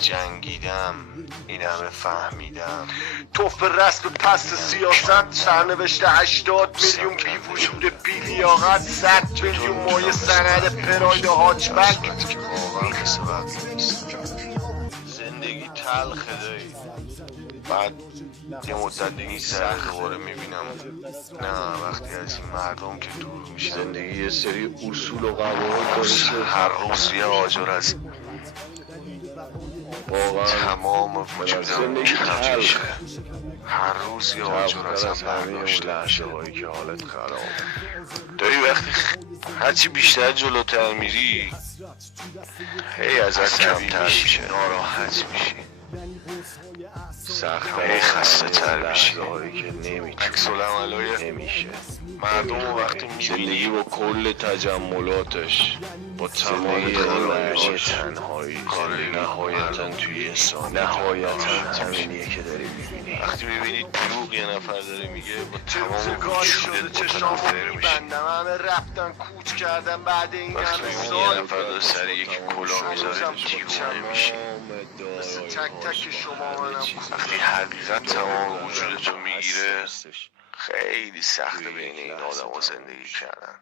جنگیدم این همه فهمیدم توف رسم پست سیاست سرنوشت 80 میلیون بی وجود بی لیاقت 100 میلیون مایه سند پراید هاچبک که واقعا مثل وقت نیست زندگی تلخه دایی بعد یه مدت دیگه سر دوباره میبینم نه وقتی از این مردم که دور میشه زندگی یه سری اصول و قواعد داره هر روز یه آجر از تمام وجودم کم میشه هر روز یه آجر ازم برداشته میشه که حالت خراب داری وقتی هرچی بیشتر جلوتر میری هی ازت کمتر میشه ناراحت میشی سخت خسته تر میشی عکس العملای نمیشه مردم وقتی میبینی با کل تجملاتش با تمام کارهای تنهایی کاری نهایتا توی یه ثانیه نهایتا همینیه که داری میبینی وقتی میبینی دروغ یه نفر داره میگه با تمام وجودت متنفر میشی همه رفتن کوچ کردن بعد این همه سال یه نفر داره سر یکی کلا میذاره دیوانه میشی مثل تک تک شما منم وقتی حقیقت تمام وجودتو میگیره خیلی سخته بین این آدم ها زندگی کردن